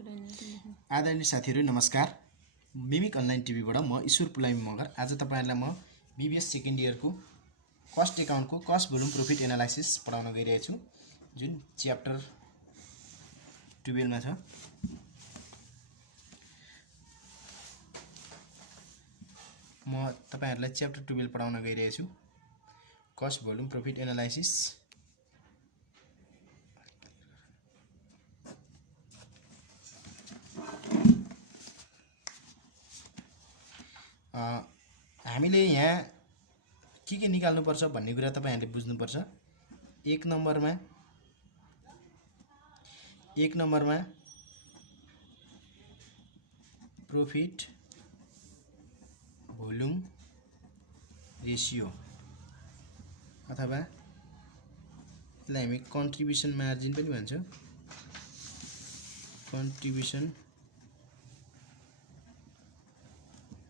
आदरणीय साथीहरु नमस्कार। मिमिक अनलाइन टिभीबाट म ईश्वर पुलामी मगर आज तपाईहरुलाई म बीबीएस सेकेन्ड इयरको कस्ट एकाउन्टको कस्ट भोल्युम प्रॉफिट एनालाइसिस पढाउन गइरहेको छु, जुन च्याप्टर 12 मा छ। म तपाईहरुलाई च्याप्टर 12 पढाउन गइरहेको छु, कस्ट भोल्युम प्रॉफिट एनालाइसिस। हामीले यहाँ के निकाल्नु पर्छ भन्ने कुरा तपाईहरुले बुझ्नु पर्छ। एक नम्बरमा प्रॉफिट भोल्युम रेशियो अथवा यसलाई हामी कन्ट्रिब्युसन मार्जिन पनि भन्छौं। कन्ट्रिब्युसन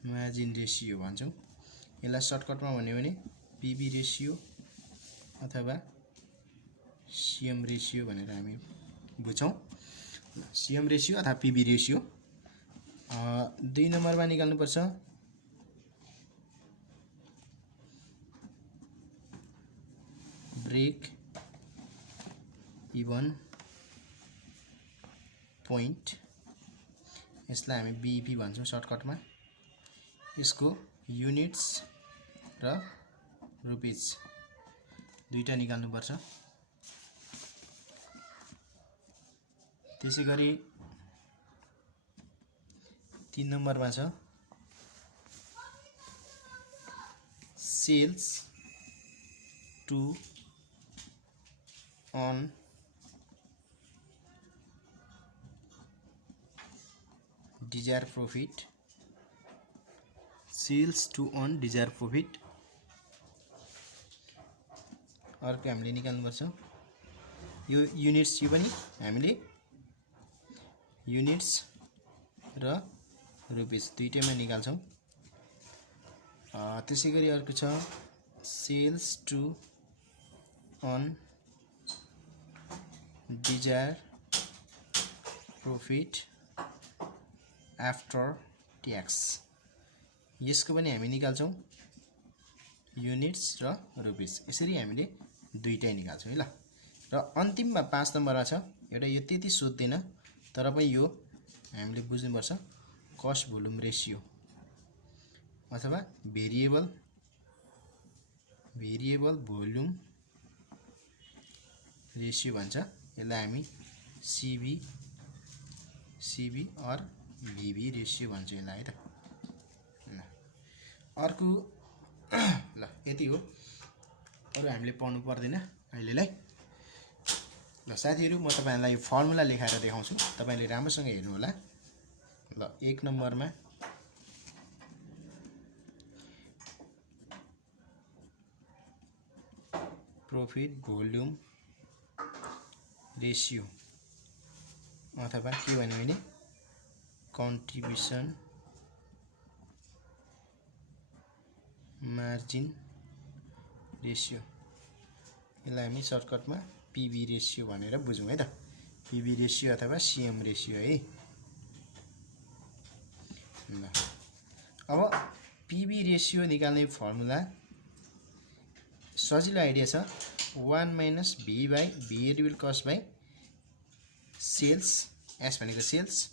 मार्जिन रेशियो भन्छौं। यसलाई सर्टकटमा भन्यो भने पीबी रेशियो अथवा सीएम रेशियो भनेर हामी बुझ्छौं। सीएम रेशियो अथवा पीबी रेशियो। 2 नम्बरमा निकाल्नु पर्छ ब्रेक इवन पोइन्ट, यसलाई हामी बीईपी भन्छौं सर्टकटमा। यसको युनिट्स र रुपीज दुईटा निकाल्नु पर्छ। त्यसैगरी 3 नम्बरमा छ sales to earn desired profit. Sales to earn desired profit अर्को हामीले निकाल्नु पर्छ। यो युनिट्स, यो पनि हामीले युनिट्स र रुपीज दुईटैमा निकाल्छौं। त्यसैगरी अर्को छ sales to earn desired profit after tax, यसको पनि हामी निकाल्छौं युनिट्स र रुपीज। यसरी हामीले दुईटै निकाल्छौं है ल। र अन्तिममा 5 नम्बरमा छ एउटा, यो त्यति सोध्दैन तर पनि यो हामीले बुझ्नुपर्छ, कस्ट भोल्युम रेशियो अथवा भेरिएबल भोल्युम रेशियो भन्छ। यसलाई हामी सीबी और बीबी रेशियो भन्छौं यसलाई है त। अर्को ल यति हो, अरु हामीले पढ्नु पर्दैन अहिलेलाई। ल साथीहरु, म तपाईहरुलाई यो फर्मुला लेखाएर देखाउँछु, तपाईले राम्रोसँग हेर्नु होला। ल 1 नम्बरमा प्रॉफिट भोल्युम रेशियो अथवा के भन्यो भने कन्ट्रिब्युसन मार्जिन रेशियो, यसलाई हामी सर्टकटमा पीबी रेशियो भनेर बुझौं है त। पीबी रेशियो अथवा सीएम रेशियो है। ल अब पीबी रेशियो निकाल्ने फर्मुला सजिलो आइडिया छ। 1 minus V by variable cost by sales, S भनेको सेल्स,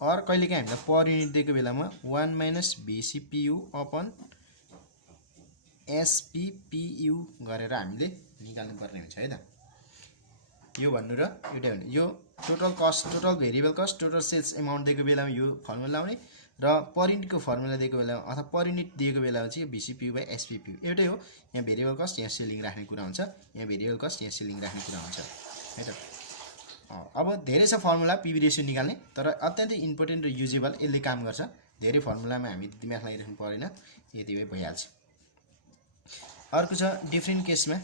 और कहिलेकाहीँ हामीलाई पर युनिट दिएको बेलामा 1 माइनस भीसीपीयू अपन एसपीपीयू गरेर हामीले निकाल्नु पर्ने हुन्छ है त। यो भन्नु र एउटै हो। यो total cost, total variable cost, total sales amount दिएको बेलामा यो फर्मुला लाउने, र पर युनिटको फर्मुला दिएको बेलामा अथवा पर युनिट दिएको बेलामा चाहिँ भीसीपीयू बाई एसपीपीयू एउटै हो। यहाँ भेरिएबल कस्ट, यहाँ सेलिङ राख्ने कुरा हुन्छ, यहाँ भेरिएबल कस्ट, यहाँ सेलिङ राख्ने कुरा हुन्छ है त। अब धेरै छ फर्मुला पीबी रेशियो निकाल्ने, तर अत्यन्तै इम्पोर्टेन्ट र युजेबल यसले काम गर्छ। धेरै फर्मुलामा हामी दिमाग लगाइराख्नु पर्दैन, यति भइहाल्छ। अर्को छ डिफरेन्ट केसमा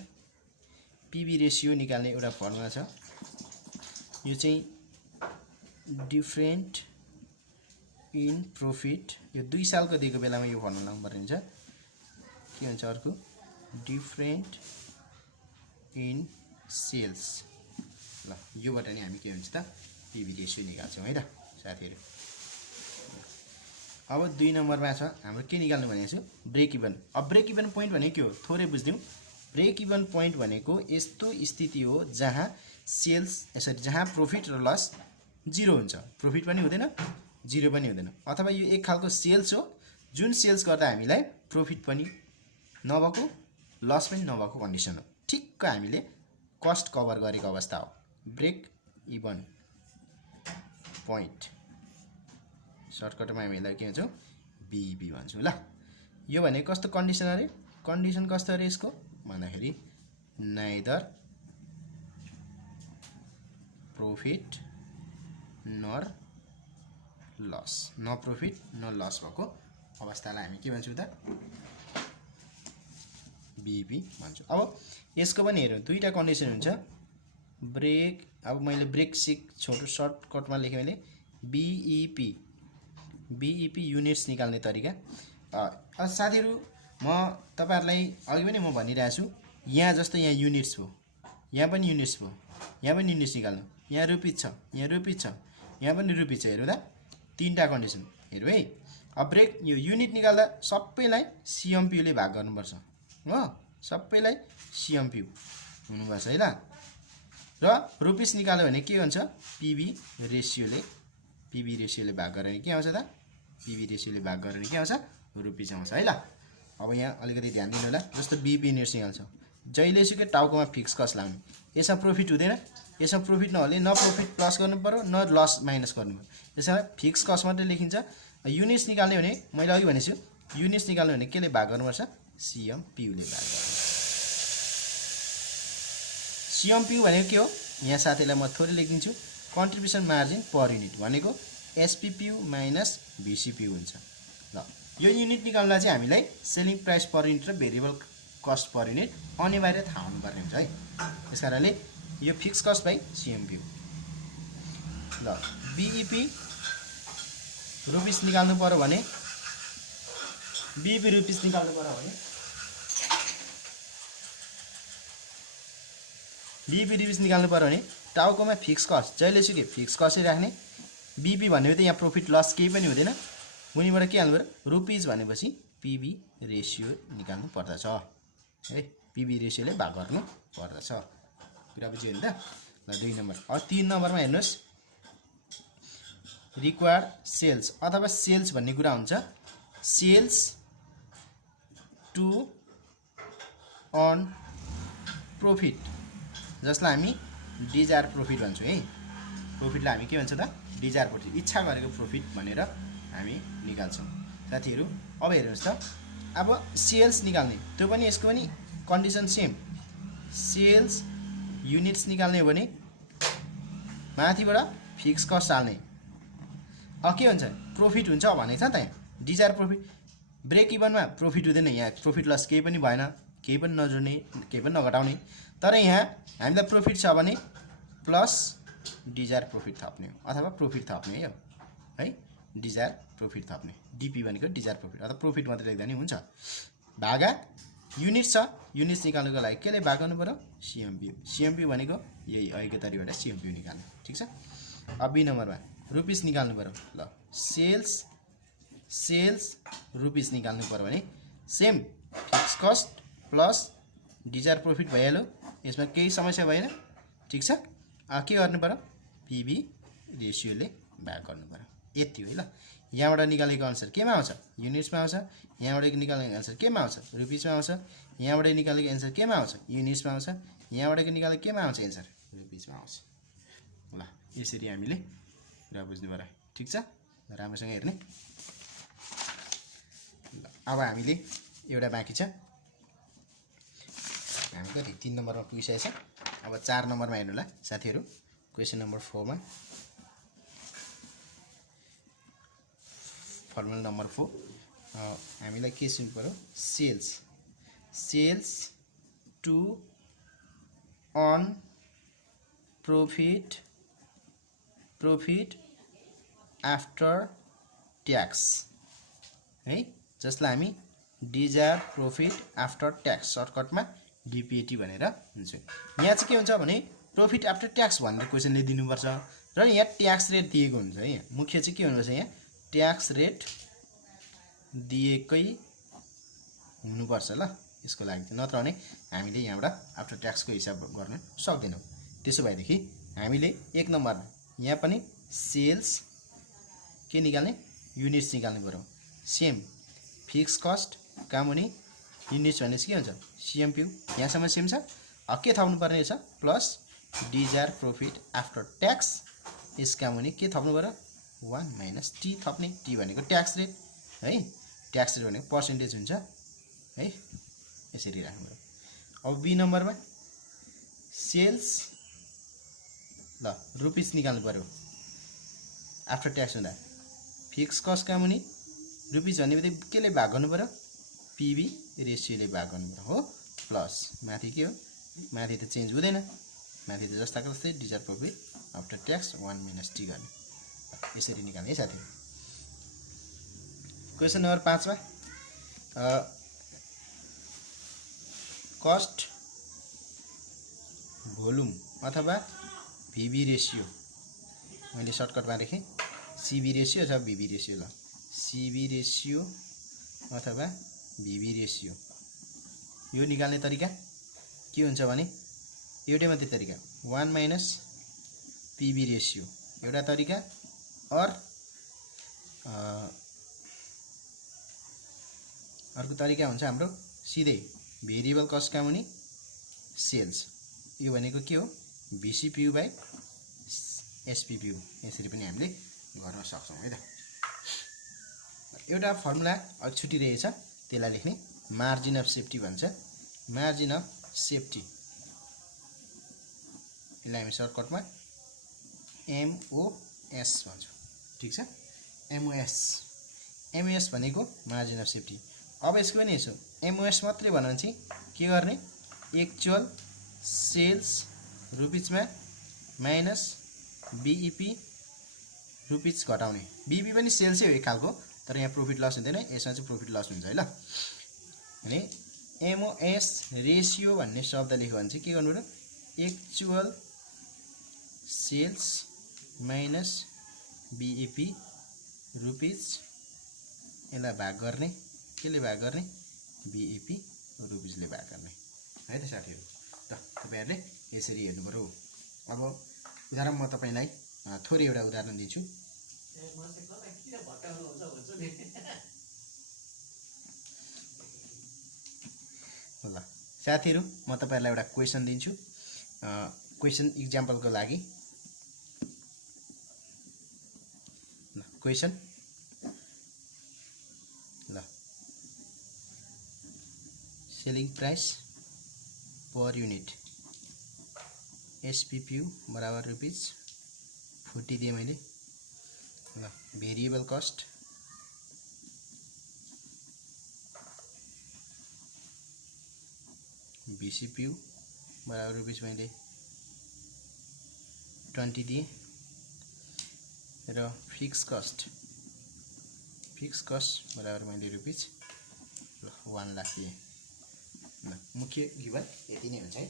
पीबी रेशियो निकाल्ने एउटा फर्मुला छ। यो चाहिँ डिफरेन्ट इन प्रॉफिट, यो 2 सालको दिएको बेलामा यो फर्मुला लाउनु पर्ने हुन्छ। के हुन्छ अर्को डिफरेन्ट इन सेल्स। ल योबाट नि हामी के हुन्छ त पीबी रेशियो निकाल्छौं है त। साथीहरु। अब 2 नम्बरमा छ हाम्रो के निकाल्नु भनेको छु ब्रेक इभन। अब ब्रेक इभन पोइन्ट भनेको के हो थोरै बुझ्दियौ। ब्रेक इभन पोइन्ट भनेको यस्तो स्थिति हो जहाँ सेल्स जहाँ प्रॉफिट र लस 0 हुन्छ। प्रॉफिट पनि हुँदैन 0 पनि हुँदैन। अथवा यो एक खालको सेल्स हो जुन सेल्स गर्दा हामीलाई प्रॉफिट पनि नभएको लस पनि नभएको कन्डिसन हो। ठिक्क हामीले कस्ट कभर गरेको अवस्था हो ब्रेक इभन पोइन्ट। सर्टकटमा हामीलाई के भन्छौं बीईपी भन्छौं ल। यो भने कस्तो कन्डिसन अरे कन्डिसन कस्तो अरे यसको भन्दाखेरि नाइदर प्रॉफिट नर लस न प्रॉफिट न लस भएको अवस्थालाई हामी के भन्छौं त बीईपी भन्छौं। अब यसको पनि हेरौं दुईटा कन्डिसन हुन्छ ब्रेक। अब मैले ब्रेक सिक छोटो सर्टकटमा लेखे मैले बीईपी बीईपी युनिट्स निकाल्ने तरिका। साथीहरु म तपाईहरुलाई अघि पनि म भनिरहेको छु यहाँ जस्तो यहाँ युनिट्स भयो यहाँ पनि युनिट्स भयो यहाँ पनि युनिट्स निकाल्नु यहाँ रुपीज छ यहाँ रुपीज छ यहाँ पनि रुपीज छ। हेरौँ त तीनटा कन्डिसन हेरौँ है। अब ब्रेक यो युनिट निकाल्दा सबैलाई सीएमपी ले भाग गर्नुपर्छ हो सबैलाई सीएमपी हुनुपर्छ है ल। र रुपीज निकाल्यो भने के हुन्छ पीबी रेशियोले भाग गरेर के आउँछ त पीबी रेशियोले भाग गरेर के आउँछ रुपीज आउँछ है ल। अब यहाँ अलिकति ध्यान दिनु होला जस्तो बीईपी युनिट्स निकाल्छ जहिले सुकै टाउकोमा फिक्स कस्ट लाग्ने यसमा प्रॉफिट हुँदैन यसमा प्रॉफिट नहोले न प्रॉफिट प्लस गर्नु पर्यो न लस माइनस गर्नु पर्यो। यसमा फिक्स कस्ट मात्रै लेखिन्छ। युनिट्स निकाल्ने भने मैले अघि भनेछु युनिट्स निकाल्नु भने केले भाग गर्नुपर्छ सीएमपीयू ले भाग गर्नुपर्छ। सीएमपीयू भनेको के हो यहाँ साथीलाई म थोरै लेखिदिन्छु कन्ट्रिब्युसन मार्जिन पर युनिट भनेको एसपीपीयू माइनस भीसीपीयू हुन्छ ल। यो युनिट निकाल्दा चाहिँ हामीलाई सेलिङ प्राइस पर युनिट र भेरिएबल कस्ट पर युनिट अनिवार्य थाहा हुनुपर्ने हुन्छ है। त्यसकारणले यो फिक्स कस्ट बाइ सीएमपीयू ल। बीईपी रुपीस निकाल्नु पर्यो भने बीईपी रुपीस निकाल्नु पर्यो भने बीईपी रुपीस निकाल्नु पर्यो भने टाउकोमा फिक्स कस्ट जहिले सुकै फिक्स कस्टै राख्ने। बीईपी भनेको त यहाँ प्रॉफिट लस केही पनि हुँदैन मुनिबाट के हाल्नु पर्यो रुपीस भनेपछि पीबी रेशियो निकाल्नु पर्दछ है। पीबी रेशियोले भाग गर्नु पर्दछ कुरा बुझ्यो नि त ल। 2 नम्बर। अब 3 नम्बरमा हेर्नुस् रिक्वायर्ड सेल्स अथवा सेल्स भन्ने कुरा हुन्छ सेल्स टु अर्न प्रॉफिट जसलाई हामी डिजायर प्रॉफिट भन्छौं है। प्रॉफिटलाई हामी के भन्छौं त डिजायर प्रॉफिट इच्छा गरेको प्रॉफिट भनेर हामी निकाल्छौं साथीहरु। अब हेर्नुस् त अब सेल्स निकाल्ने त्यो पनि यसको पनि कन्डिसन सेम सेल्स युनिट्स निकाल्ने हो भने माथिबाट फिक्स कस्ट हाल्ने। अब के हुन्छ प्रॉफिट हुन्छ भनेको छ त यहाँ डिजायर प्रॉफिट। ब्रेक इभनमा प्रॉफिट हुँदैन यहाँ प्रॉफिट लस केही पनि भएन केही पनि नजोड्ने केही पनि नघटाउने। तर यहाँ हामीलाई प्रॉफिट छ भने प्लस डिजायर प्रॉफिट थप्ने अथवा प्रॉफिट थप्ने है डिजायर प्रॉफिट थप्ने। डीपी भनेको डिजायर प्रॉफिट अथवा प्रॉफिट मात्र लेख्दा नि हुन्छ। भागा युनिट्स छ युनिट्स निकाल्नुको लागि केले भाग गर्नु पर्यो सीएमपीयू। सीएमपीयू भनेको यही अहिलेको तरिकाबाट सीएमपीयू निकाल्नु ठीक छ। अब बी नम्बरमा रुपीस निकाल्नु पर्यो ल। सेल्स रुपीस निकाल्नु पर्यो भने same fixed cost plus desired profit भइहाल्यो यसमा केही समस्या भएन ठीक छ। के गर्नु पर्यो पीबी रेशियोले भाग गर्नु पर्यो यति हो है ल। यहाँबाट निकालेको आन्सर केमा आउँछ युनिट्समा आउँछ यहाँबाट निकालेको आन्सर केमा आउँछ रुपीसमा आउँछ यहाँबाट निकालेको आन्सर केमा आउँछ युनिट्समा आउँछ यहाँबाट निकालेको केमा आउँछ आन्सर रुपीसमा आउँछ ल। यसरी हामीले र बुझ्नु पर्यो ठीक छ राम्रोसँग हेर्ने। अब हामीले एउटा बाँकी छ हामी कति 3 नम्बरमा पुगिसकेको छ। अब 4 नम्बरमा हेर्नु ल साथीहरु क्वेशन नम्बर 4 मा फर्मुला नम्बर 4 हामीलाई के सुन्नु पर्यो sales to earn profit after tax है जसलाई हामी डिजायर प्रॉफिट आफ्टर ट्याक्स सर्टकटमा डीपीएटी भनेर हुन्छ। यहाँ चाहिँ के हुन्छ भने प्रॉफिट आफ्टर ट्याक्स भनेर क्वेशनले दिनुपर्छ र यहाँ ट्याक्स रेट दिएको हुन्छ है। यहाँ मुख्य चाहिँ के हुनुपर्छ, यहाँ ट्याक्स रेट दिएकै हुनुपर्छ ल यसको लागि चाहिँ, नत्र भने हामीले यहाँबाट आफ्टर ट्याक्सको हिसाब गर्न सक्दैनौँ। त्यसो भएदेखि हामीले 1 नम्बरमा यहाँ पनि सेल्स के निकाल्ने, युनिट्स निकाल्नु पर्यो। सेम फिक्स कस्ट काम हुने, युनिट्स भनेपछि के हुन्छ सिएमपियू, यहाँसम्म सेम छ। के थप्नु पर्ने छ plus desired profit after tax, यस काम हुने के थप्नु पर्यो 1 माइनस टी थप्ने, टी भनेको ट्याक्स रेट है, ट्याक्स रेट भनेको पर्सेन्टेज हुन्छ है, यसरी राख्नु पर्यो। अब बी नम्बरमा सेल्स ल रुपिस निकाल्नु पर्यो आफ्टर ट्याक्स हुँदा, फिक्स कस्ट काम हुने रुपिस भन्ने बित्तिकै केले भाग गर्नु पर्यो, पीबी रेसियोले भाग गर्नु पर्यो हो, प्लस माथि के हो, माथि त चेन्ज हुँदैन, माथि त जस्ताको जस्तै desired profit after tax 1 minus T गर्ने, यसरी निकाल्ने है साथी। क्वेसन नम्बर 5 मा कस्ट भोल्युम अथवा भिबी रेसियो, मैले सर्टकटमा लेखेँ सीबी रेसियो अथवा भिबी रेसियो, ल सीबी रेसियो अथवा भिबी रेसियो, यो निकाल्ने तरिका के हुन्छ भने एउटै मात्रै तरिका 1 माइनस पीबी रेसियो एउटा तरिका, अर्को तरिका हुन्छ हाम्रो सिधै भेरिएबल कस्ट काम हुने सेल्स, यो भनेको के हो भिसिपियु बाई एसपिपियु, यसरी पनि हामीले गर्न सक्छौँ है त। एउटा फर्मुला अघि छुटिरहेछ त्यसलाई लेख्ने, मार्जिन अफ सेफ्टी भन्छ, मार्जिन अफ सेफ्टी, यसलाई हामी सर्टकटमा एमओएस भन्छौँ, ठिक छ, एमओएस भनेको मार्जिन अफ सेफ्टी। अब यसको पनि यसो एमओएस मात्रै भन्नु चाहिँ के गर्ने, एक्चुअल सेल्स रुपिसमा माइनस बिइपी रुपिस घटाउने, बिइपी पनि सेल्सै हो एक खालको, तर यहाँ प्रॉफिट लस हुँदैन, यसमा चाहिँ प्रॉफिट लस हुन्छ है ल। अनि एमओएस रेसियो भन्ने शब्द लेख्यो भने चाहिँ के गर्नु पर्यो, एक्चुअल सेल्स माइनस बिइपी रुपिस, यसलाई भाग गर्ने केले भाग गर्ने, बिइपी रुपिसले भाग गर्ने है त साथीहरू। त तपाईहरुले यसरी हेर्नु पर्यो। अब उदाहरण म तपाईलाई थोरै एउटा उदाहरण दिन्छु। ल साथीहरू म तपाईहरुलाई एउटा क्वेशन दिन्छु। क्वेशन एक्जाम्पलको लागि ल क्वेशन ल selling price per unit SPPU बराबर ₹40 दिए मैले। ल भेरिएबल कस्ट बीसीपीयू बराबर मैले 20 दिए र फिक्स कस्ट बराबर मैले ₹1 लाख दिए। ल मुख्य गिवन यति नै हुन्छ है।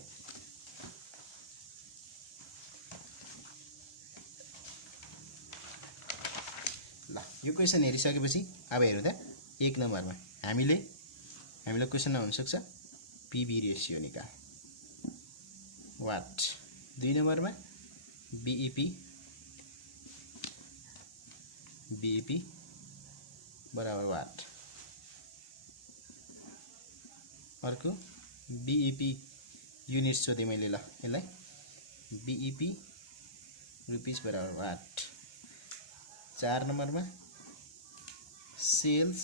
ल यो क्वेशन हेरिसकेपछि अब हेरौँ त एक नम्बरमा हामीलाई क्वेशनमा हुन सक्छ पीबी रेशियो निकाल वाट, दुई नम्बरमा बीईपी बराबर वाट, अर्को बीईपी युनिट सोधे मैले। ल यसलाई बीईपी रुपीस बराबर वाट। चार नम्बरमा sales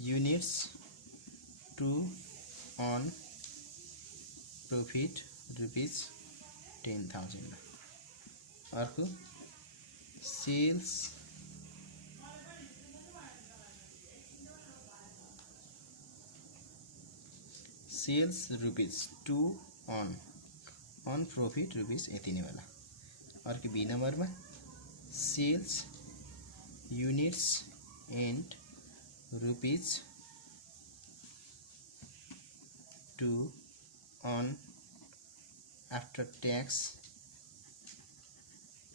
units to earn profit ₹10,000। अर्को sales rupees to earn profit rupees यति नै होला। अर्को बी नम्बरमा sales units and rupees to earn after tax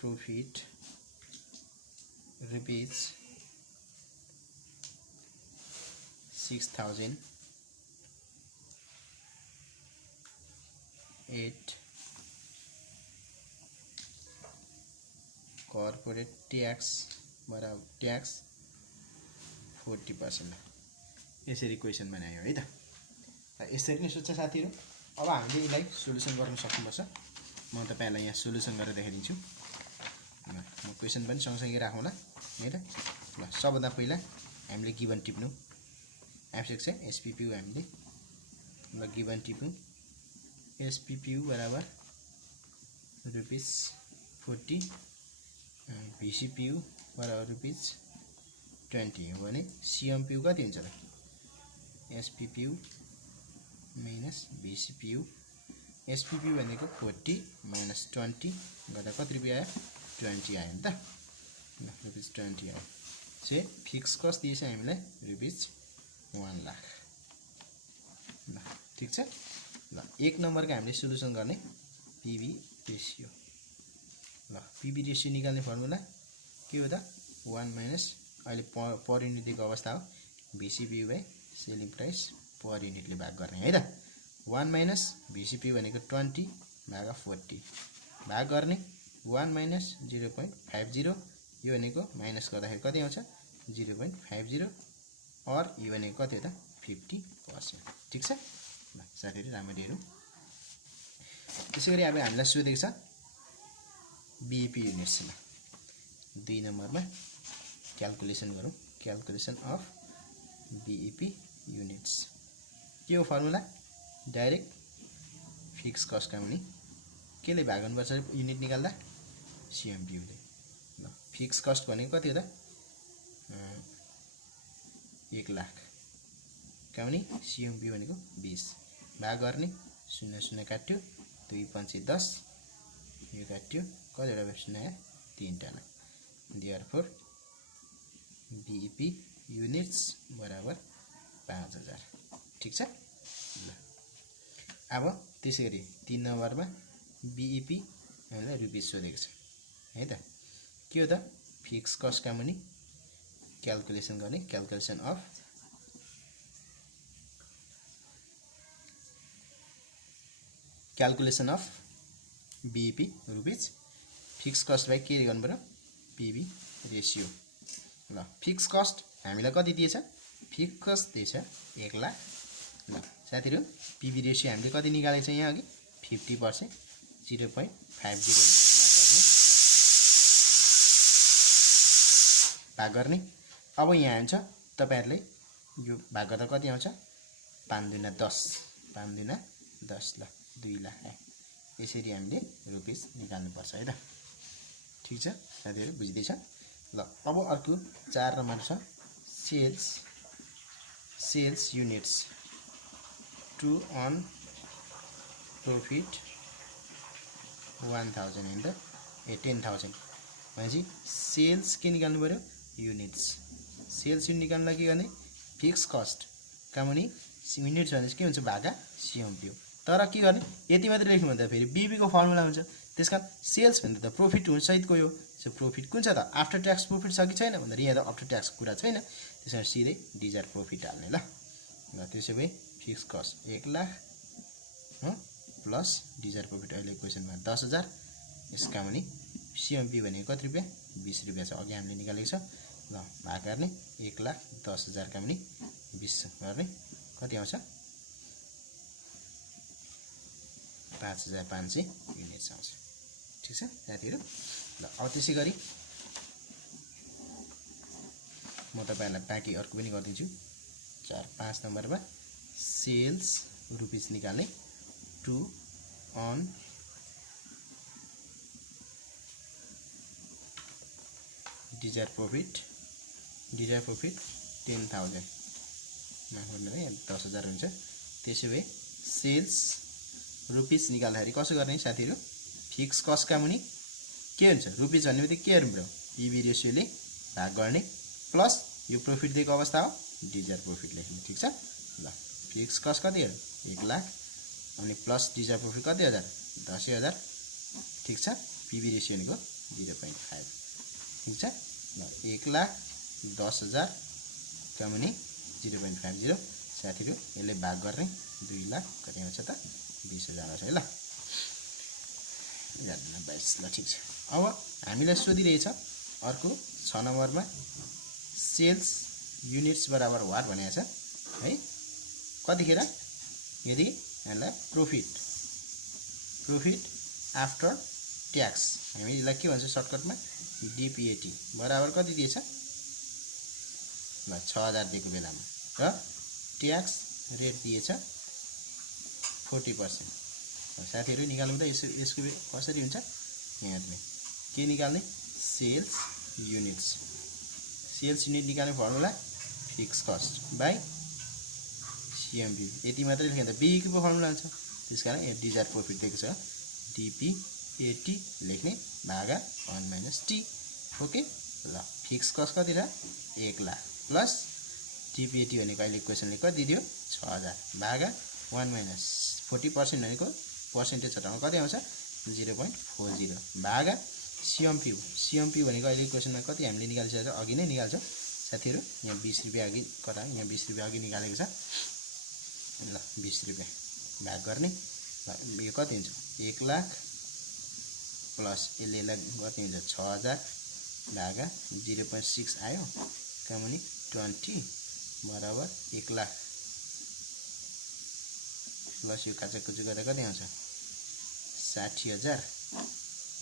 profit rupees 6,000 8 corporate tax बराबर ट्याक्स 40%। यसरी क्वेसन बनायो है त। यसरी नै सोध्छ साथीहरु। अब हामीले यसलाई सोलुसन गर्न सक्नुपर्छ। म तपाईहरुलाई यहाँ सोलुसन गरेर देखाइदिन्छु। म क्वेसन पनि सँगसँगै राखौँला है त। ल सबभन्दा पहिला हामीले गिभन टिप्नु आवश्यक छ। एसपीपीयू हामीले ल गिभन टिप्नु। एसपीपीयू बराबर रुपीज 40 VCPU बराबर रुपीज 20 हो भने CMPU कति हुन्छ त? SPPU minus VCPU। SPPU भनेको 40 माइनस 20 गर्दा कति रुपैयाँ आयो? 20 आयो नि त। ल रुपीज 20 आयो। से फिक्स कस्ट दिएछ हामीलाई रुपीज 1 लाख। ल ठीक छ। ल एक नम्बरको हामीले सोलुसन गर्ने पीवी रेशियो। ल पीवी रेशियो निकाल्ने फर्मुला के हो त? 1 माइनस अहिले पर युनिट दिएको अवस्था हो VCPU बाइ सेलिङ प्राइस पर युनिटले भाग गर्ने है त। 1 माइनस VCPU भनेको 20 भागा 40 भाग गर्ने 1 माइनस 0.50 यो भनेको माइनस गर्दाखेरि कति आउँछ? 0.50 और यो भनेको कति हो त? 50%। ठीक छ। ल साथीहरु राम्ररी हेरौँ। त्यसैगरी अब हामीलाई सोधेको छ बीईपी युनिट्स। ल 2 नम्बरमा क्याल्कुलेसन गरौँ। क्याल्कुलेसन अफ बीईपी युनिट्स के हो फर्मुला? डाइरेक्ट फिक्स कस्ट का मुनि केले भाग गर्नुपर्छ युनिट निकाल्दा? CMPU ले। ल फिक्स कस्ट भनेको कति हो त? 1 लाख का मुनि CMPU भनेको 20 भाग गर्ने 0 0 काट्यो 2 5 10 यो काट्यो कतिवटा भ्याक्सिन आयो? 3 टा। देयरफोर बीईपी युनिट्स बराबर 5000। ठीक छ। ल अब त्यसैगरी 3 नम्बरमा बीईपी हामीलाई रुपीज सोधेको छ है त। के हो त? फिक्स कस्ट का मुनि क्याल्कुलेसन गर्ने। Calculation of BEP rupees fixed cost by के गर्नु पर्यो? PV ratio. ल फिक्स कस्ट हामीलाई कति दिएछ? फिक्स कस्ट दिएछ 1 लाख। ल साथीहरु पीवी रेशियो हामीले कति निकालेको छ यहाँ अघि? 50%। 0.50 भाग गर्ने। अब यहाँ आउँछ तपाईहरुले यो भाग गर्दा कति आउँछ? 5 दुना 10 5 दुना 10। ल 2 लाख आयो। यसरी हामीले रुपीज निकाल्नु पर्छ है त। ठीक छ साथीहरु बुझ्दै छ। ल अब अर्को 4 नम्बर छ sales units to earn profit 1000 in the 10,000 भनेपछि सेल्स के निकाल्नु पर्यो? युनिट्स। सेल्स युनिट निकाल्नलाई के गर्ने? फिक्स कस्ट का मुनि युनिट्स भनेपछि के हुन्छ? भागा CMPU। तर के गर्ने? यति मात्र लेख्नु भन्दा फेरि बीईपी को फर्मुला हुन्छ। त्यसकारण सेल्स भन्दा त प्रॉफिट हुन सहितको यो प्रॉफिट कुन छ त? आफ्टर ट्याक्स प्रॉफिट छ कि छैन भन्दा यहाँ त आफ्टर ट्याक्स कुरा छैन। त्यसैले सिधै डिजर प्रॉफिट हाल्ने। ल त्यसो भए fix cost 1 lakh plus digger profit अहिले क्वेशनमा 10,000 यसका मुनि CMPU भनेको कति रुपैयाँ? 20 रुपैयाँ छ अघि हामीले निकालेको छ। ल भाग गर्ने 1,10,000 का मुनि 20 गर्ने कति आउँछ? 5500 युनिट्स आउँछ। ठीक छ साथीहरु। ल अब त्यसैगरी म तपाईहरुलाई बाँकी अर्को पनि गर्दिन्छु। 4-5 नम्बरमा सेल्स रुपीज निकाल्ने टु अन डिजायर प्रॉफिट 10,000 माफ गर्नु है 10,000 हुन्छ। त्यसो भए सेल्स रुपीज निकाल्दाखेरि कसो गर्ने साथीहरु? फिक्स कस्ट का मुनि के हुन्छ? रुपीज भन्ने बित्तिकै के हेर्नु पर्यो? पीवी रेशियोले भाग गर्ने प्लस यो प्रॉफिट दिएको अवस्था हो डिजायर प्रॉफिट लेख्ने। ठीक छ। ल फिक्स कस्ट कति हो? 1 लाख अनि प्लस डिजायर प्रॉफिट कति हजार? 10,000। ठीक छ। पीवी रेशियो भनेको 0.5 ठिक छ ल 1,10,000 कमाउने 0.50 साथीहरु यसले भाग गर्ने 2 लाख कति आउँछ त 20,000 आउँछ है ल 22 ल ठिक छ अब हामीलाई सोधिरहेछ अर्को 6 नम्बरमा सेल्स युनिट्स बराबर व्हाट भनेको छ है कतिखेर यदि यसलाई प्रॉफिट आफ्टर ट्याक्स हामी यसलाई के भन्छ सर्टकटमा डीपीएटी बराबर कति दिएछ ल 6000 दिएको बेलामा र ट्याक्स रेट दिएछ 40%। साथीहरु निकाल्नु त यसको कसरी हुन्छ यहाँ हेर्नु के निकाल्ने सेल्स युनिट निकाल्ने formula fixed cost by CMB यति मात्रै लेख्दा त बी को फर्मुला हुन्छ त्यसकारण यहाँ डिजायर प्रॉफिट दिएको छ डीपीएटी लेख्ने भागा 1 - टी ओके ल फिक्स कस्ट कति र 1 लाख प्लस डीपीएटी भनेको अहिले क्वेशनले कति दियो 6000 भागा 1 - 40% भनेको पर्सेन्टेज हटाउनु कति आउँछ 0.40 भागा सीएमपी भनेको अहिले क्वेशनमा कति हामीले निकालिसकेको छ अघि नै निकाल्छौं साथीहरु यहाँ 20 रुपैयाँ अघि कता यहाँ 20 रुपैयाँ अघि निकालेको छ ल 20 रुपैयाँ भाग गर्ने यो कति हुन्छ 1 लाख प्लस यसले कति हुन्छ 6000 भागा 0.6 आयो कमाउने 20 बराबर 1 लाख प्लस यो काचाकुचु गरेर कति आउँछ 60,000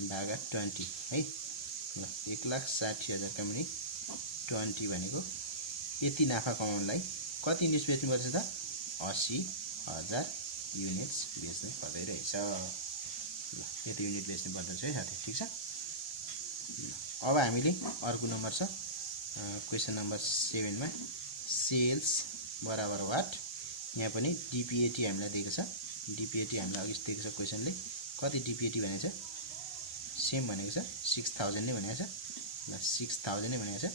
भागा 20 है ल 1,60,000 कमाउने 20 भनेको यति नाफा कमाउनलाई कति युनिट्स बेच्नु पर्छ त 80,000 युनिट्स बेच्नु पर्दै रहेछ ल यति युनिट बेच्नु पर्दछ है साथी ठीक छ अब हामीले अर्को नम्बर छ क्वेशन नम्बर 7 मा सेल्स बराबर व्हाट यहाँ पनि डीपीएटी हामीलाई दिएको छ डीपीएटी हामीलाई अघि दिएको छ क्वेशनले कति डीपीएटी भनेको छ सेम भनेको छ 6000 नै भनेको छ ल 6000 नै भनेको छ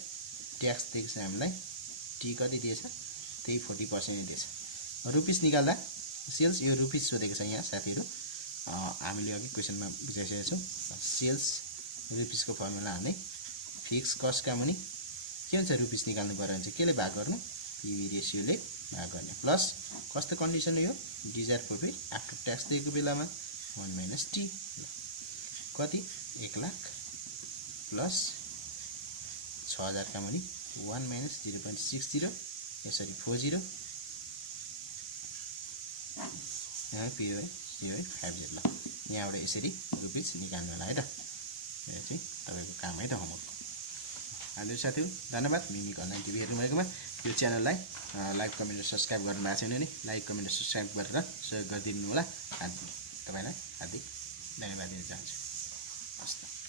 ट्याक्स दिएको छ हामीलाई टी कति दिएछ त्यही 40% नै दिएछ रुपीस निकाल्दा सेल्स यो रुपीस सोधेको छ यहाँ साथीहरु हामीले अघि क्वेशनमा बुझाइसकेका छौं सेल्स रुपीस को फर्मुला हाल्ने फिक्स कस्ट का मुनि के हुन्छ रुपीस निकाल्नु पर्यो भने चाहिँ केले भाग गर्नु पीवी रेशियोले भाग गर्ने प्लस कस्तो कन्डिसन यो डिजायर प्रॉफिट आफ्टर ट्याक्स दिएको बेलामा 1 - टी कति 1 लाख प्लस 6000 का मुनि 1 - 0.60 यसरी 40 यहाँ पीवी 0.50 ल यहाँबाट यसरी रुपीस निकाल्नु होला है त यो चाहिँ तपाईको काम है त होमवर्क हजुर साथीहरु धन्यवाद मिमिक अनलाइन टिभी हेर्नुभएकोमा यो च्यानललाई लाइक कमेन्ट र सब्स्क्राइब गर्नु भएको छैन भने लाइक कमेन्ट र सब्स्क्राइब गरेर सहयोग गरिदिनु होला तपाईलाई हार्दिक धन्यवाद दिन चाहन्छु हस् त